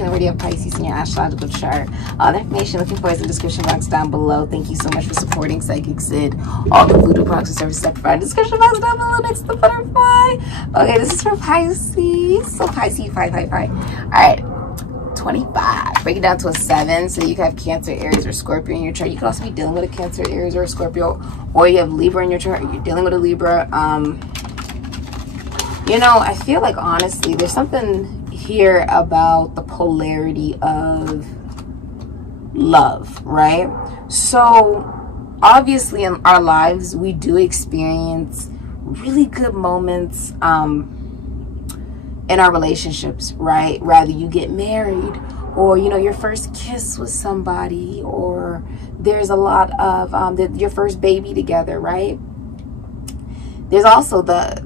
opportunity already have Pisces in your astrological chart. All the information looking for is in the description box down below. Thank you so much for supporting Sikiksyd. All the voodoo products and services I provide in the description box down below next to the butterfly. Okay, this is for Pisces. So Pisces, 555. All right. 25. Break it down to a 7. So you can have Cancer, Aries, or Scorpio in your chart. You could also be dealing with a Cancer, Aries, or a Scorpio, or you have Libra in your chart. You're dealing with a Libra. You know, I feel like honestly, there's something here about the polarity of love, right? So obviously in our lives, we do experience really good moments in our relationships, right? Rather you get married, or you know, your first kiss with somebody, or there's a lot of your first baby together, right? There's also the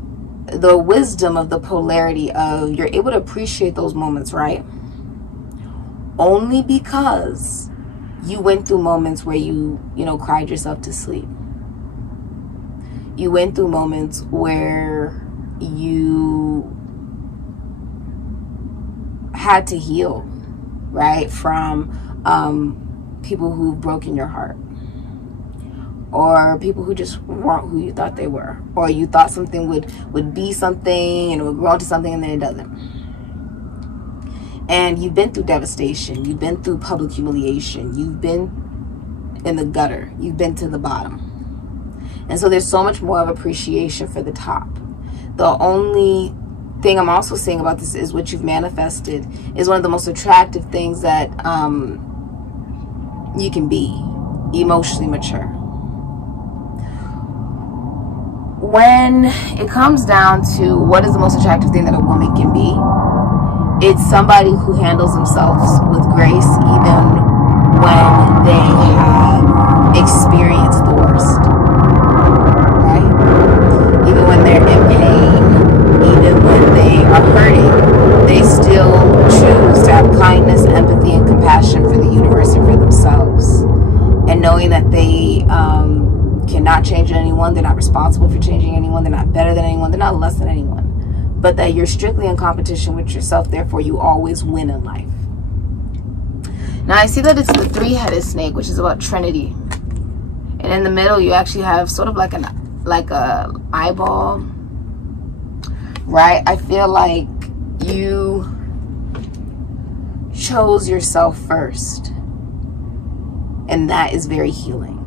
wisdom of the polarity of you're able to appreciate those moments, right? Only because you went through moments where you know, cried yourself to sleep. You went through moments where you had to heal, right, from people who've broken your heart, or people who just weren't who you thought they were, or you thought something would be something and it would grow into something and then it doesn't. And you've been through devastation, you've been through public humiliation, you've been in the gutter, you've been to the bottom. And so there's so much more of appreciation for the top. The only thing I'm also saying about this is what you've manifested is one of the most attractive things that you can be: emotionally mature. When it comes down to what is the most attractive thing that a woman can be, it's somebody who handles themselves with grace even when they have experienced the worst, right? Even when they're in pain, even when they are hurting, they still choose to have kindness, empathy, and compassion for the universe and for themselves. And knowing that they cannot change anyone, they're not responsible for changing anyone, they're not better than anyone, they're not less than anyone, but that you're strictly in competition with yourself, therefore you always win in life. Now I see that it's the 3-headed snake, which is about Trinity. And in the middle you actually have sort of like a eyeball, right? I feel like you chose yourself first, and that is very healing.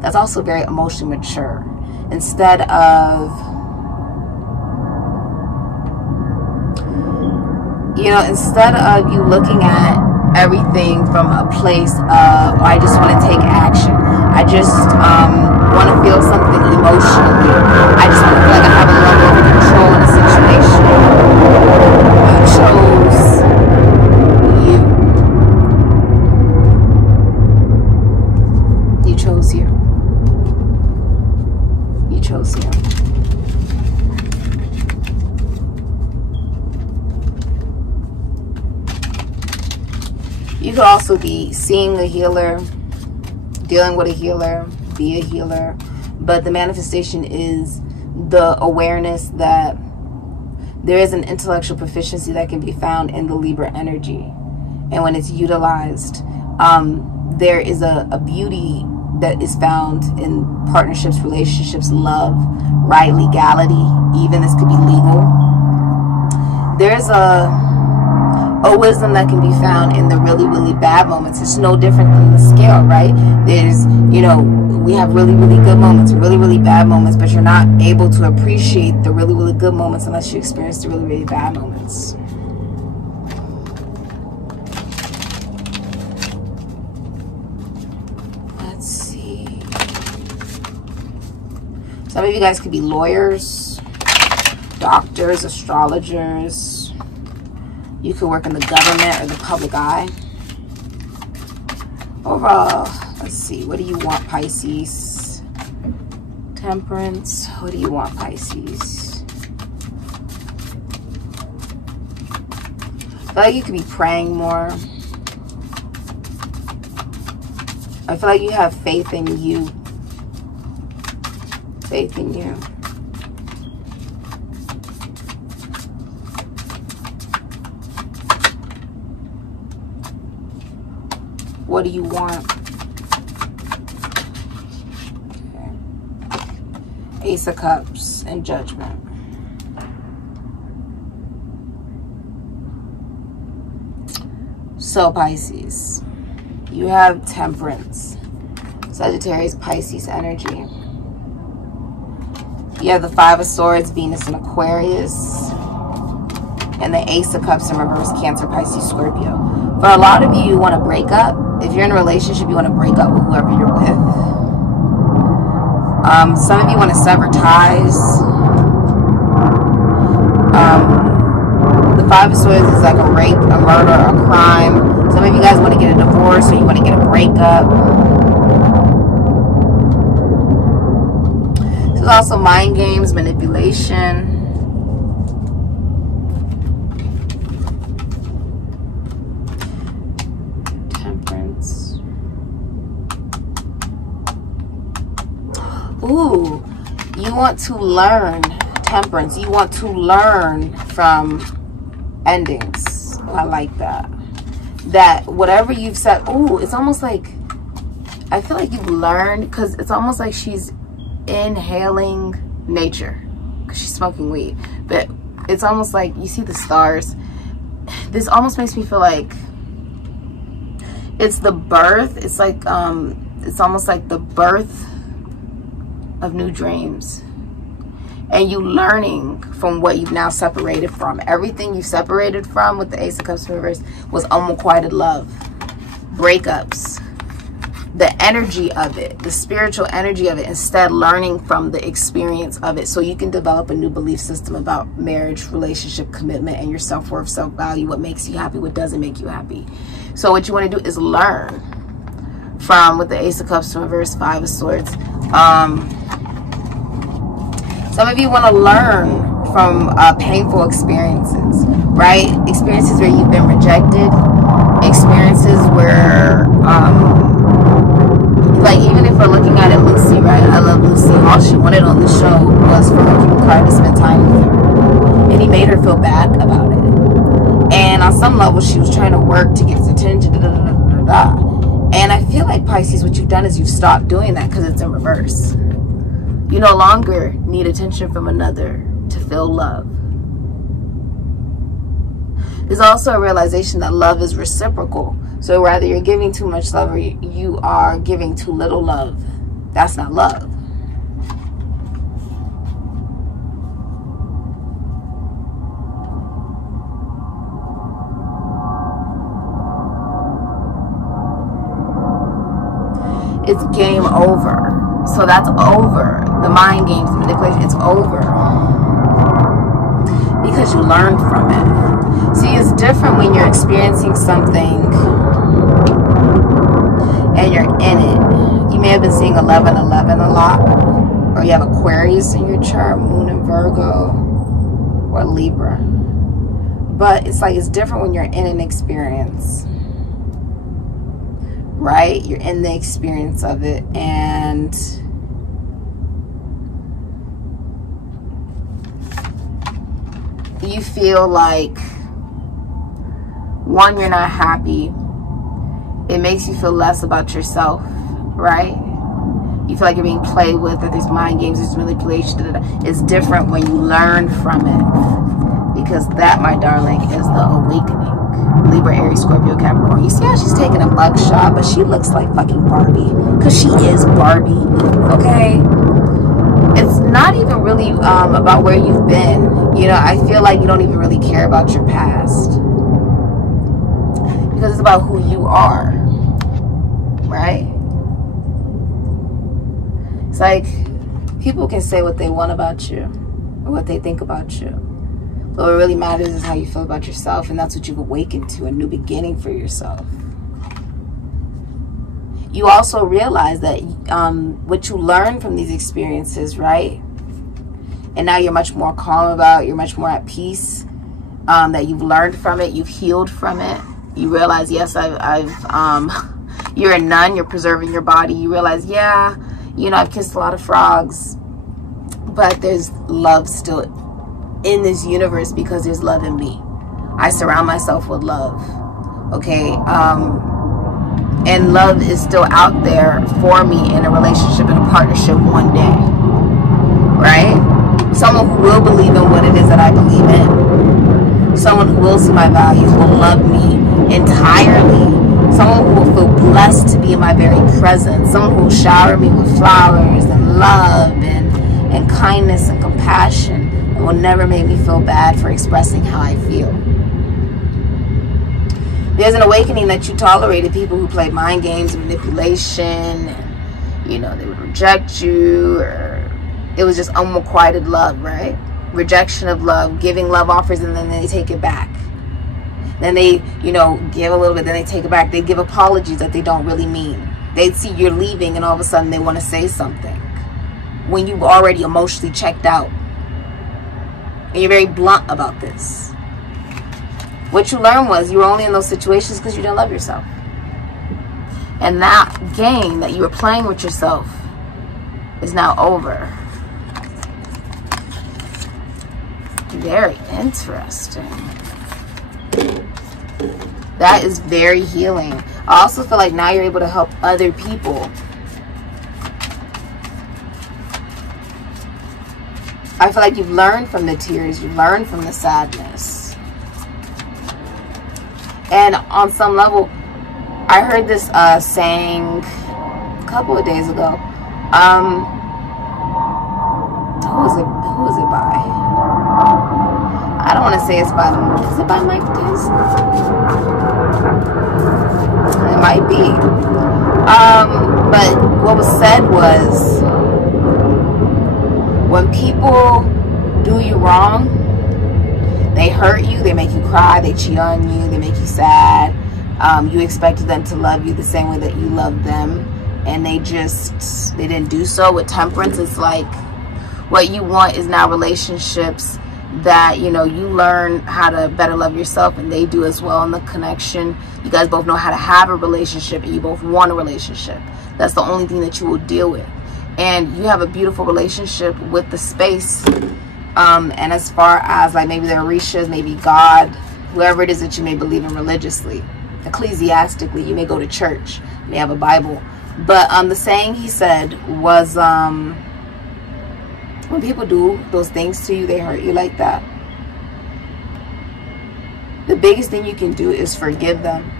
That's also very emotionally mature. Instead of, you know, instead of you looking at everything from a place of, I just want to take action, I just want to feel something emotionally, I just want to feel like I have a level of control in a situation. You chose you. You chose you. You chose you. You could also be seeing a healer, dealing with a healer, be a healer, but the manifestation is the awareness that there is an intellectual proficiency that can be found in the Libra energy. And when it's utilized, there is a beauty that is found in partnerships, relationships, love, right, legality, even this could be legal. There's a wisdom that can be found in the really, really bad moments. It's no different than the scale, right? There's, you know, we have really, really good moments, really, really bad moments, but you're not able to appreciate the really, really good moments unless you experience the really, really bad moments. Let's see. Some of you guys could be lawyers, doctors, astrologers. You could work in the government or the public eye. Overall, let's see. What do you want, Pisces? Temperance. What do you want, Pisces? I feel like you could be praying more. I feel like you have faith in you. Faith in you. What do you want? Okay. Ace of Cups and Judgment. So Pisces, you have Temperance, Sagittarius, Pisces energy. You have the Five of Swords, Venus and Aquarius, and the Ace of Cups in reverse, Cancer, Pisces, Scorpio. For a lot of you want to break up. If you're in a relationship, you want to break up with whoever you're with. Some of you want to sever ties. The Five of Swords is like a rape, a murder, a crime. Some of you guys want to get a divorce, or you want to get a breakup. This is also mind games, manipulation. Temperance. Ooh, you want to learn. Temperance, you want to learn from endings. I like that. That whatever you've said, ooh, it's almost like, I feel like you've learned, because it's almost like she's inhaling nature, because she's smoking weed. But it's almost like, you see the stars. This almost makes me feel like it's the birth. It's like, it's almost like the birth of new dreams. And you learning from what you've now separated from. Everything you separated from with the Ace of Cups reverse was unrequited love. Breakups. The energy of it. The spiritual energy of it. Instead, learning from the experience of it. So you can develop a new belief system about marriage, relationship, commitment, and your self-worth, self-value. What makes you happy, what doesn't make you happy. So what you want to do is learn from, with the Ace of Cups reverse, Five of Swords. Some of you want to learn from painful experiences, right? Experiences where you've been rejected. Experiences where, like, even if we're looking at it, Lucy, right? I love Lucy. All she wanted on the show was for King Card to spend time with her. And he made her feel bad about it. And on some level, she was trying to work to get his attention. And I feel like, Pisces, what you've done is you've stopped doing that because it's in reverse. You no longer need attention from another to feel love. There's also a realization that love is reciprocal. So whether you're giving too much love or you are giving too little love, that's not love. It's game over. So that's over. The mind games, the manipulation, it's over. Because you learned from it. See, it's different when you're experiencing something and you're in it. You may have been seeing 1111 a lot. Or you have Aquarius in your chart, Moon in Virgo, or Libra. But it's like, it's different when you're in an experience. Right? You're in the experience of it, and you feel like, one, you're not happy. It makes you feel less about yourself, right? You feel like you're being played with, that there's mind games, there's manipulation. It's different when you learn from it, because that, my darling, is the awakening. Libra, Aries, Scorpio, Capricorn. You see how she's taking a mug shot, but she looks like fucking Barbie, because she is Barbie. Okay, it's not even really about where you've been. You know, I feel like you don't even really care about your past, because it's about who you are, right? It's like, people can say what they want about you or what they think about you. But what really matters is how you feel about yourself, and that's what you've awakened to, a new beginning for yourself. You also realize that what you learn from these experiences, right? And now you're much more calm about, you're much more at peace, that you've learned from it, you've healed from it. You realize, yes, you're a nun, you're preserving your body. You realize, yeah, you know, I've kissed a lot of frogs, but there's love still in this universe, because there's love in me. I surround myself with love. Okay, And love is still out there for me in a relationship, in a partnership one day, right? Someone who will believe in what it is that I believe in. Someone who will see my values, will love me entirely. Someone who will feel blessed to be in my very presence. Someone who will shower me with flowers and love and kindness and compassion, and will never make me feel bad for expressing how I feel. There's an awakening that you tolerated people who played mind games and manipulation, and, you know, they would reject you, or it was just unrequited love, right? Rejection of love, giving love offers, and then they take it back. Then they, you know, give a little bit, then they take it back. They give apologies that they don't really mean. They see you're leaving, and all of a sudden they want to say something when you've already emotionally checked out. And you're very blunt about this. What you learned was you were only in those situations because you didn't love yourself. And that game that you were playing with yourself is now over. Very interesting. That is very healing. I also feel like now you're able to help other people. I feel like you've learned from the tears. You've learned from the sadness. And on some level, I heard this saying a couple of days ago. Who is it by? I don't want to say it's by the... Is it by Mike Tyson? It might be. But what was said was, when people do you wrong, they hurt you, they make you cry, they cheat on you, they make you sad. You expected them to love you the same way that you love them, and they didn't do so. With temperance, it's like what you want is now relationships that, you know, you learn how to better love yourself, and they do as well in the connection. You guys both know how to have a relationship, and you both want a relationship. That's the only thing that you will deal with. And you have a beautiful relationship with the space. And as far as like maybe the Orishas, maybe God, whoever it is that you may believe in religiously, ecclesiastically, you may go to church, you may have a Bible. But the saying he said was, when people do those things to you, they hurt you like that, the biggest thing you can do is forgive them.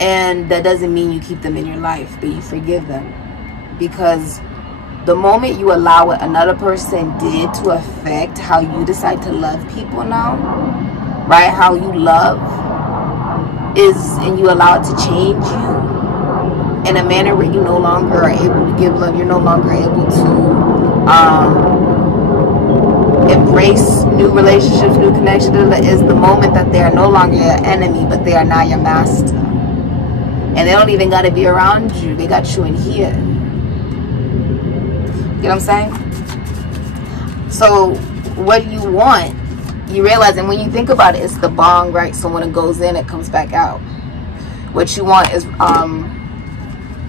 And that doesn't mean you keep them in your life, but you forgive them. Because the moment you allow what another person did to affect how you decide to love people now, right? How you love is, and you allow it to change you in a manner where you no longer are able to give love. You're no longer able to embrace new relationships, new connections. Is the moment that they are no longer your enemy, but they are now your master. And they don't even got to be around you. They got you in here. You know what I'm saying? So what you want, you realize, and when you think about it, it's the bong, right? So when it goes in, it comes back out. What you want is,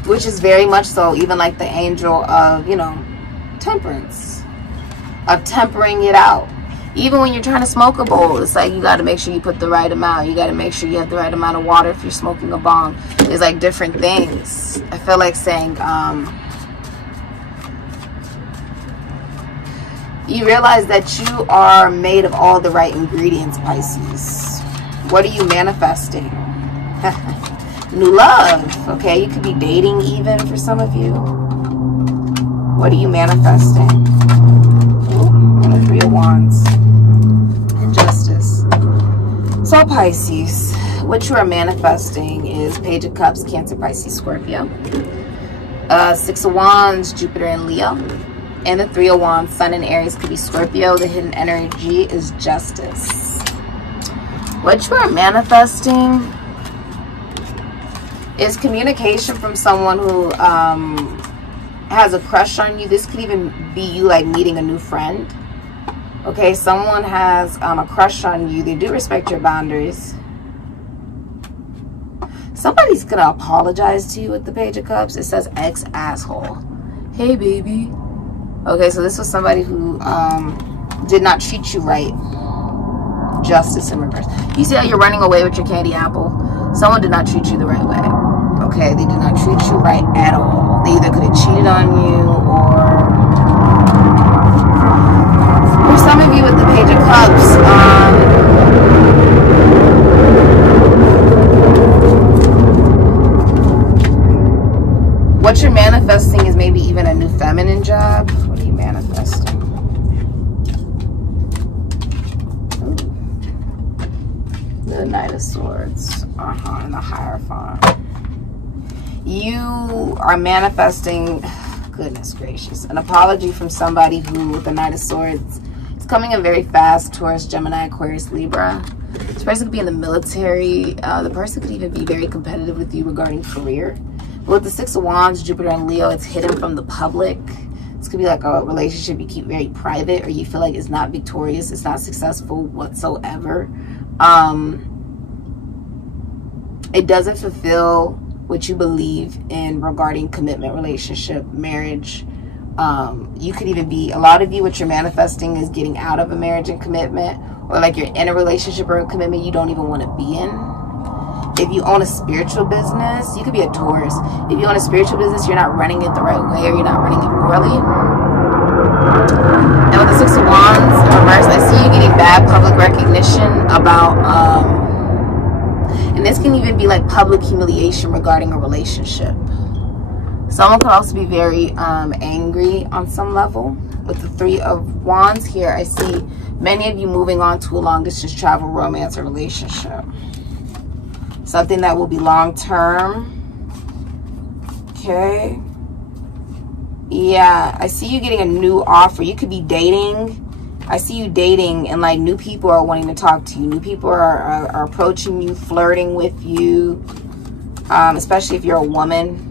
which is very much so, even like the angel of, you know, temperance, of tempering it out. Even when you're trying to smoke a bowl, it's like you got to make sure you put the right amount. You got to make sure you have the right amount of water if you're smoking a bong. There's like different things. I feel like saying, you realize that you are made of all the right ingredients, Pisces. What are you manifesting? New love, okay? You could be dating even for some of you. What are you manifesting? Ooh, and the Three of Wands. And Justice. So Pisces, what you are manifesting is Page of Cups, Cancer, Pisces, Scorpio. Six of Wands, Jupiter and Leo. And the Three of Wands, Sun and Aries, could be Scorpio. The hidden energy is Justice. What you are manifesting is communication from someone who has a crush on you. This could even be you like meeting a new friend. Okay, someone has a crush on you. They do respect your boundaries. Somebody's gonna apologize to you with the Page of Cups. It says ex-asshole. Hey, baby. Okay, so this was somebody who did not treat you right. Justice in reverse. You see how you're running away with your candy apple? Someone did not treat you the right way. Okay, they did not treat you right at all. They either could have cheated on you, or for some of you with the Page of Cups, what you're manifesting is maybe even a new feminine job. What are you manifesting? Ooh. The Knight of Swords. And the Hierophant. You are manifesting, goodness gracious, an apology from somebody who, with the Knight of Swords, is coming in very fast. Taurus, Gemini, Aquarius, Libra. This person could be in the military. The person could even be very competitive with you regarding career. But with the Six of Wands, Jupiter and Leo, it's hidden from the public. This could be like a relationship you keep very private, or you feel like it's not victorious, it's not successful whatsoever. It doesn't fulfill what you believe in regarding commitment, relationship, marriage. You could even be, a lot of you, what you're manifesting is getting out of a marriage and commitment, or like you're in a relationship or a commitment you don't even want to be in. If you own a spiritual business, you could be a Taurus. If you own a spiritual business, you're not running it the right way, or you're not running it poorly. And with the Six of Wands in reverse, I see you getting bad public recognition about, and this can even be like public humiliation regarding a relationship. Someone could also be very angry on some level. With the Three of Wands here, I see many of you moving on to a long distance travel, romance, or relationship. Something that will be long term. Okay. Yeah, I see you getting a new offer. You could be dating. I see you dating, and like new people are wanting to talk to you. New people are approaching you, flirting with you, especially if you're a woman.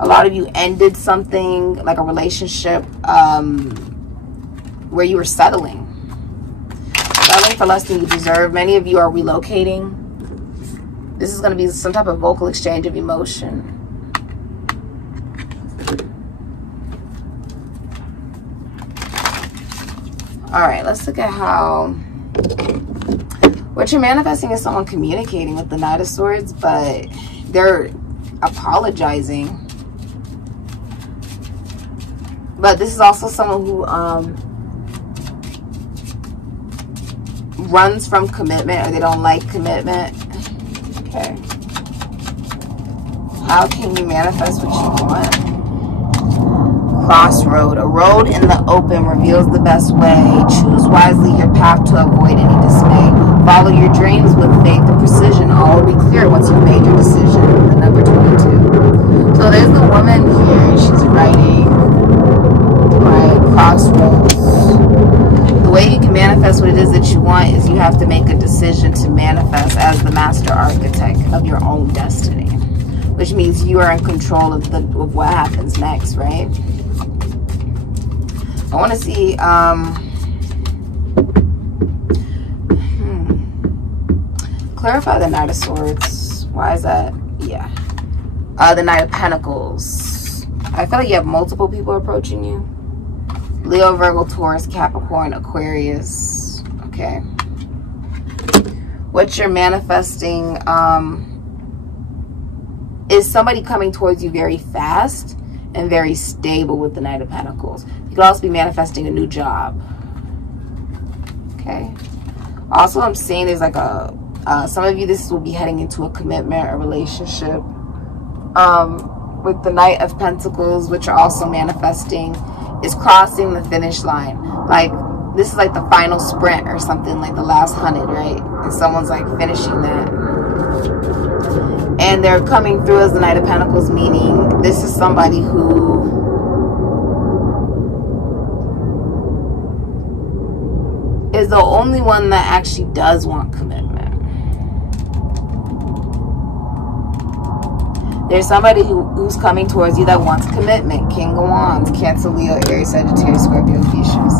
A lot of you ended something like a relationship where you were settling for less than you deserve. Many of you are relocating. This is going to be some type of vocal exchange of emotion. All right, let's look at how what you're manifesting is someone communicating with the Knight of Swords, but they're apologizing. But this is also someone who runs from commitment, or they don't like commitment. Okay. How can you manifest what you want? Crossroad. A road in the open reveals the best way. Choose wisely your path to avoid any dismay. Follow your dreams with faith and precision. All will be clear once you've made your decision. The number 22. So there's the woman here. She's writing. Right, crossroads. The way you can manifest what it is that you want is you have to make a decision to manifest as the master architect of your own destiny, which means you are in control of what happens next, right? I want to see clarify the Knight of Swords. Why is that? Yeah. The Knight of Pentacles. I feel like you have multiple people approaching you. Leo, Virgo, Taurus, Capricorn, Aquarius. Okay. What you're manifesting is somebody coming towards you very fast and very stable with the Knight of Pentacles. You could also be manifesting a new job. Okay. Also, I'm seeing there's like a, some of you, this will be heading into a commitment, a relationship. With the Knight of Pentacles, which are also manifesting, is crossing the finish line. Like, this is like the final sprint or something, like the last 100, right? And someone's like finishing that. And they're coming through as the Knight of Pentacles, meaning this is somebody who is the only one that actually does want commitment. There's somebody who's coming towards you that wants commitment. King of Wands, Cancer, Leo, Aries, Sagittarius, Scorpio, Pisces.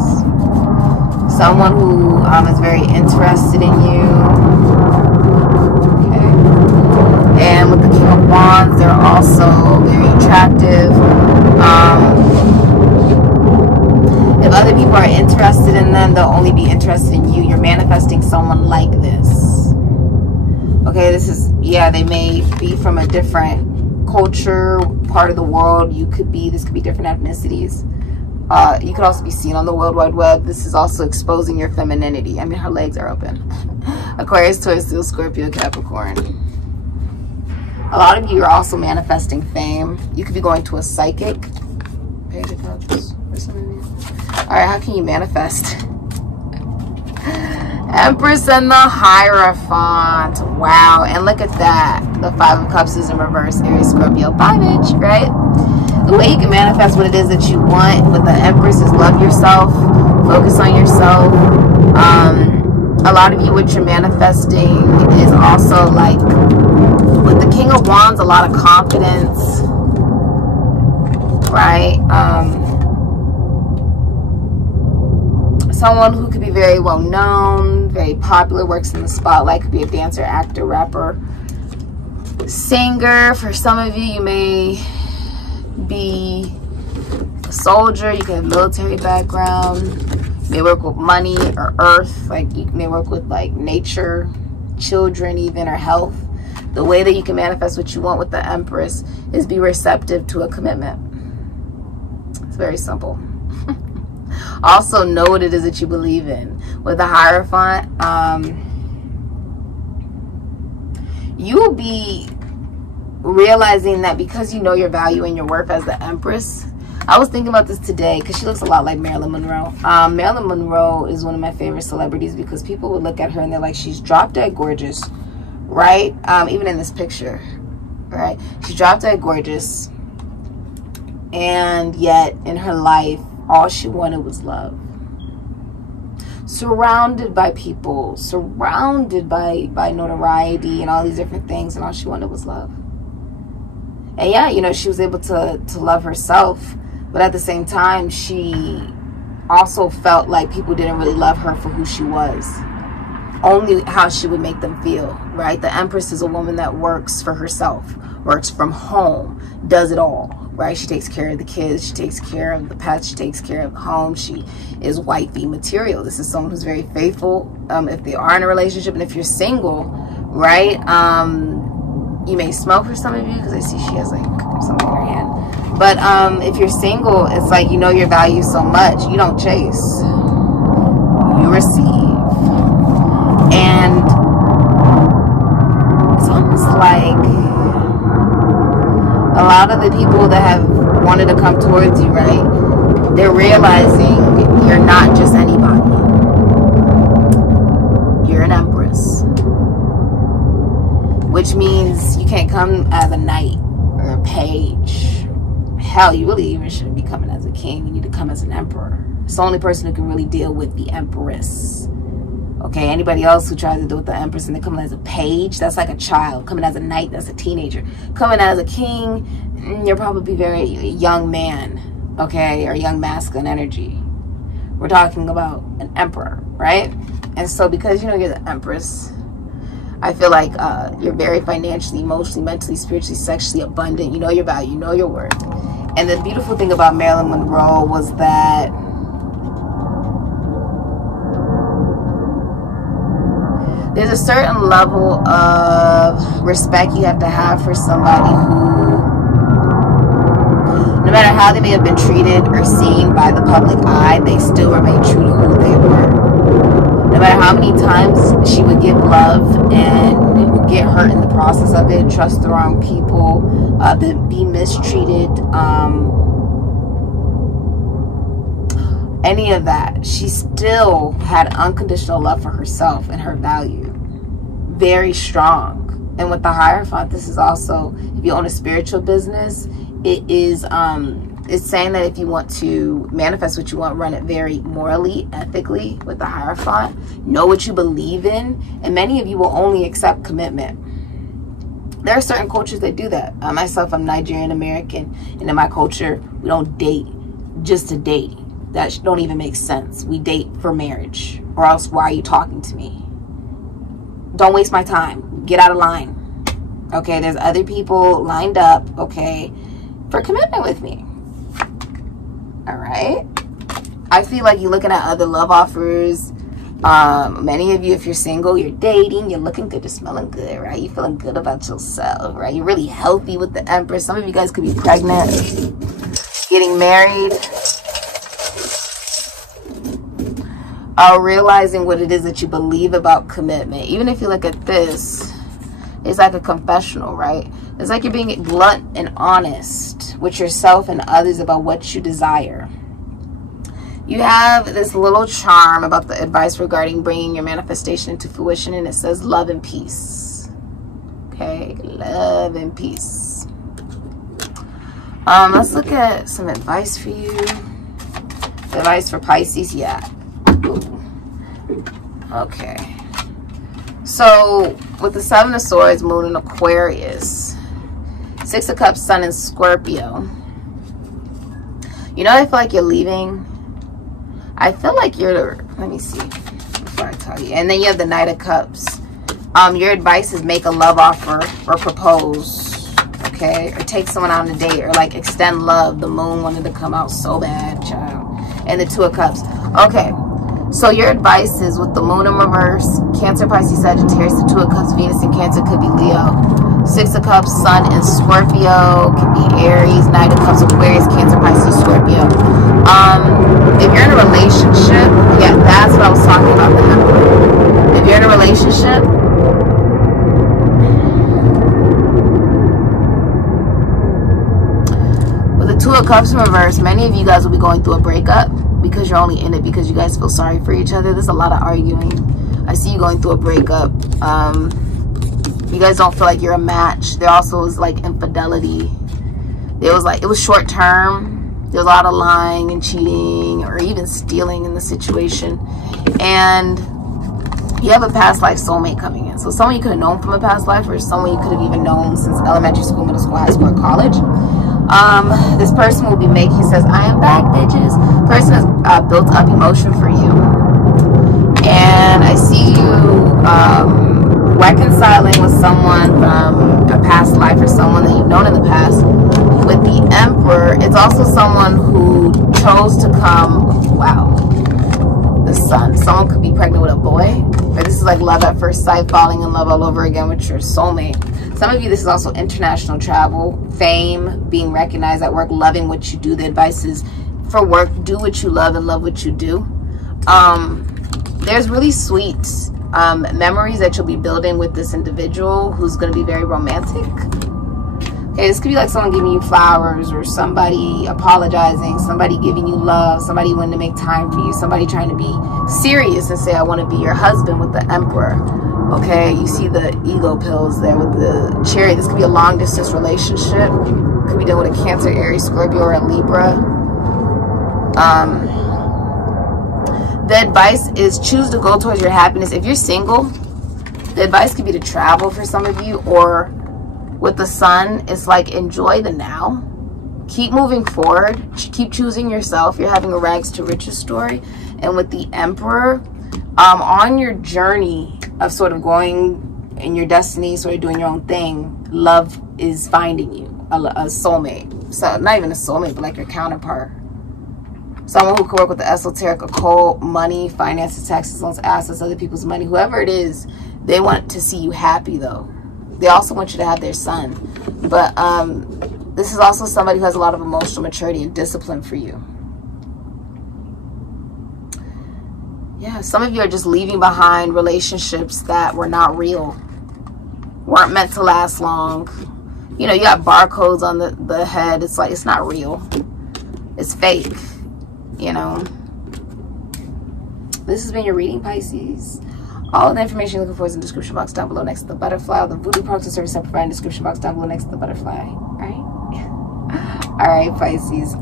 Someone who is very interested in you. Okay. And with the King of Wands, they're also very attractive. If other people are interested in them, they'll only be interested in you. You're manifesting someone like this. Okay, this is, yeah, they may be from a different culture, part of the world. You could be, this could be different ethnicities. You could also be seen on the World Wide Web. This is also exposing your femininity. I mean, her legs are open. Aquarius, Taurus, Leo, Scorpio, Capricorn. A lot of you are also manifesting fame. You could be going to a psychic. Page of Cups for some of you. All right, how can you manifest? Empress and the Hierophant. Wow, and look at that. The Five of Cups is in reverse. Aries, Scorpio. Bye, bitch, right? The way you can manifest what it is that you want with the Empress is love yourself. Focus on yourself. A lot of you, what you're manifesting is also like, with the King of Wands, a lot of confidence, right? Someone who could be very well known, very popular, works in the spotlight, could be a dancer, actor, rapper, singer. For some of you, you may be a soldier, you can have military background, you may work with money or earth, like you may work with like nature, children even, or health. The way that you can manifest what you want with the Empress is be receptive to a commitment. It's very simple. Also know what it is that you believe in. With the Hierophant, you will be realizing that because you know your value and your worth as the Empress. I was thinking about this today because she looks a lot like Marilyn Monroe. Marilyn Monroe is one of my favorite celebrities because people would look at her and they're like, she's drop dead gorgeous, right? Even in this picture, right? She's drop dead gorgeous, and yet in her life, all she wanted was love. Surrounded by people, surrounded by notoriety and all these different things, and all she wanted was love. And yeah, you know, she was able to love herself, but at the same time, she also felt like people didn't really love her for who she was. Only how she would make them feel, right? The Empress is a woman that works for herself, works from home, does it all, right? She takes care of the kids, she takes care of the pets, she takes care of the home. She is wifey material. This is someone who's very faithful if they are in a relationship. And if you're single, right, you may smoke for some of you because I see she has like something in her hand. But if you're single, it's like you know your value so much, you don't chase, you receive. And it's almost like a lot of the people that have wanted to come towards you, right, they're realizing you're not just anybody. You're an Empress. Which means you can't come as a knight or a page. Hell, you really even shouldn't be coming as a king. You need to come as an emperor. It's the only person who can really deal with the Empress. Okay, anybody else who tries to deal with the Empress and they come as a page, that's like a child. Coming as a knight, that's a teenager. Coming as a king, you're probably very young man, okay, or young masculine energy. We're talking about an emperor, right? And so because you know you're the Empress, I feel like you're very financially, emotionally, mentally, spiritually, sexually abundant. You know your value, you know your worth. And the beautiful thing about Marilyn Monroe was that there's a certain level of respect you have to have for somebody who, no matter how they may have been treated or seen by the public eye, they still remain true to who they were. No matter how many times she would give love and get hurt in the process of it, trust the wrong people, be mistreated, any of that, she still had unconditional love for herself and her value. Very strong. And with the Hierophant, this is also, if you own a spiritual business, it is it's saying that if you want to manifest what you want, run it very morally, ethically with the Hierophant. Know what you believe in. And many of you will only accept commitment. There are certain cultures that do that. Myself, I'm Nigerian American. And in my culture, we don't date just to date. That don't even make sense. We date for marriage. Or else, why are you talking to me? Don't waste my time. Get out of line. Okay, there's other people lined up, okay, for commitment with me. All right, I feel like you're looking at other love offers Many of you, if you're single, you're dating, you're looking good, you're smelling good, right? You're feeling good about yourself, right? You're really healthy with the Empress. Some of you guys could be pregnant, getting married, realizing what it is that you believe about commitment. Even if you look at this, it's like a confessional, right? It's like you're being blunt and honest with yourself and others about what you desire. You have this little charm about the advice regarding bringing your manifestation into fruition, and it says love and peace. Okay, love and peace. Let's look at some advice for you. Advice for Pisces, yeah. Okay. So, with the Seven of Swords, Moon in Aquarius, Six of Cups, Sun in Scorpio. You know, I feel like you're leaving. I feel like you're, let me see before I tell you. And then you have the Knight of Cups. Your advice is make a love offer or propose, okay? Or take someone on a date or like extend love. The Moon wanted to come out so bad, child. And the Two of Cups. Okay, so your advice is with the Moon in reverse, Cancer, Pisces, Sagittarius, the Two of Cups, Venus in Cancer, could be Leo. Six of Cups, Sun in Scorpio, can be Aries. Knight of Cups, Aquarius, Cancer, Pisces, Scorpio. If you're in a relationship, yeah, that's what I was talking about, the Emperor. If you're in a relationship, with the Two of Cups in reverse, many of you guys will be going through a breakup because you're only in it because you guys feel sorry for each other. There's a lot of arguing. I see you going through a breakup. You guys don't feel like you're a match. There also is like infidelity. There was like, it was short term. There's a lot of lying and cheating or even stealing in the situation. And you have a past life soulmate coming in. So someone you could have known from a past life, or someone you could have even known since elementary school, middle school, high school, or college. This person will be making, he says, I am back, bitches. Person has built up emotion for you. And I see you reconciling with someone from a past life or someone that you've known in the past. With the Emperor, it's also someone who chose to come, wow, the Sun. Someone could be pregnant with a boy, or this is like love at first sight, falling in love all over again with your soulmate. Some of you, this is also international travel, fame, being recognized at work, loving what you do. The advice is for work, do what you love and love what you do. There's really sweet memories that you'll be building with this individual who's going to be very romantic. Okay, this could be like someone giving you flowers, or somebody apologizing, somebody giving you love, somebody wanting to make time for you, somebody trying to be serious and say, I want to be your husband with the Emperor. Okay, you see the ego pills there with the Chariot. This could be a long distance relationship. Could be dealing with a Cancer, Aries, Scorpio, or a Libra. The advice is choose to go towards your happiness. If you're single, the advice could be to travel for some of you, or with the Sun, it's like enjoy the now. Keep moving forward. Keep choosing yourself. You're having a rags to riches story. And with the Emperor, on your journey of sort of going in your destiny, sort of doing your own thing, love is finding you, a soulmate. So not even a soulmate, but like your counterpart. Someone who can work with the esoteric, occult, money, finances, taxes, loans, assets, other people's money. Whoever it is, they want to see you happy though. They also want you to have their Sun. But this is also somebody who has a lot of emotional maturity and discipline for you. Yeah, some of you are just leaving behind relationships that were not real, weren't meant to last long. You know, you got barcodes on the head. It's like, it's not real. It's fake, you know. This has been your reading, Pisces. All of the information you're looking for is in the description box down below next to the butterfly. All the voodoo products and services I provide in the description box down below next to the butterfly. All right? All right, Pisces.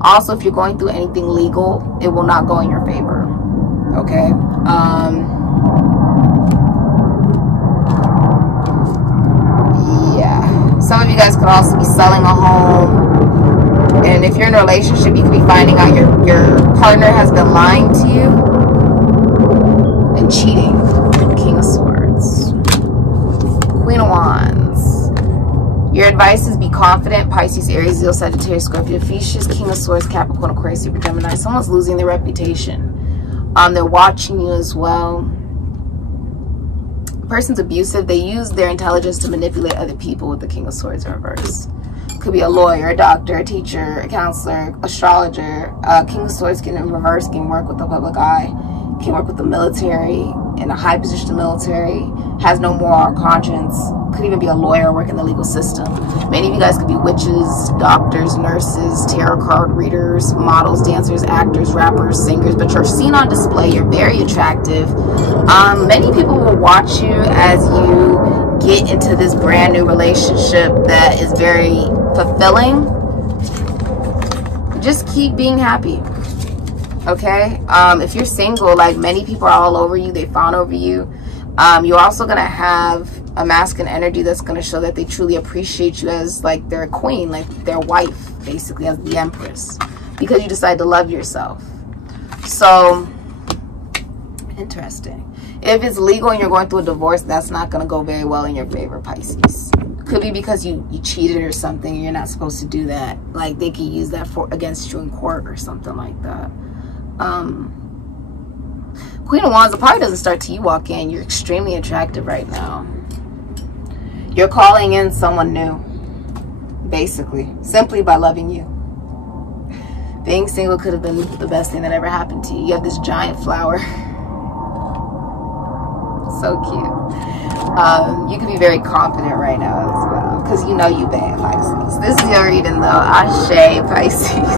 Also, if you're going through anything legal, it will not go in your favor. Okay? Yeah. Some of you guys could also be selling a home. And if you're in a relationship, you could be finding out your partner has been lying to you. And cheating. King of Swords. Queen of Wands. Your advice is be confident. Pisces, Aries, Leo, Sagittarius, Scorpio, Pisces, King of Swords, Capricorn, Aquarius, Libra, Gemini. Someone's losing their reputation. They're watching you as well. Person's abusive. They use their intelligence to manipulate other people with the King of Swords in reverse. Could be a lawyer, a doctor, a teacher, a counselor, astrologer. King of Swords can in reverse can work with the public eye, can work with the military, in a high position in the military, has no moral conscience, could even be a lawyer, work in the legal system. Many of you guys could be witches, doctors, nurses, tarot card readers, models, dancers, actors, rappers, singers, but you're seen on display. You're very attractive. Many people will watch you as you get into this brand new relationship that is very fulfilling. Just keep being happy. Okay, if you're single, like many people are all over you, they fawn over you. You're also gonna have a masculine energy that's gonna show that they truly appreciate you as like their queen, like their wife, basically, as the Empress, because you decide to love yourself. So interesting. If it's legal and you're going through a divorce, that's not gonna go very well in your favor, Pisces. Could be because you cheated or something, and you're not supposed to do that. Like they could use that against you in court or something like that. Queen of Wands, the party doesn't start till you walk in. You're extremely attractive right now. You're calling in someone new, basically, simply by loving you. Being single could have been the best thing that ever happened to you. You have this giant flower. So cute. You could be very confident right now as well, because you know you bad, Pisces. This is your reading though. Ashe, Pisces.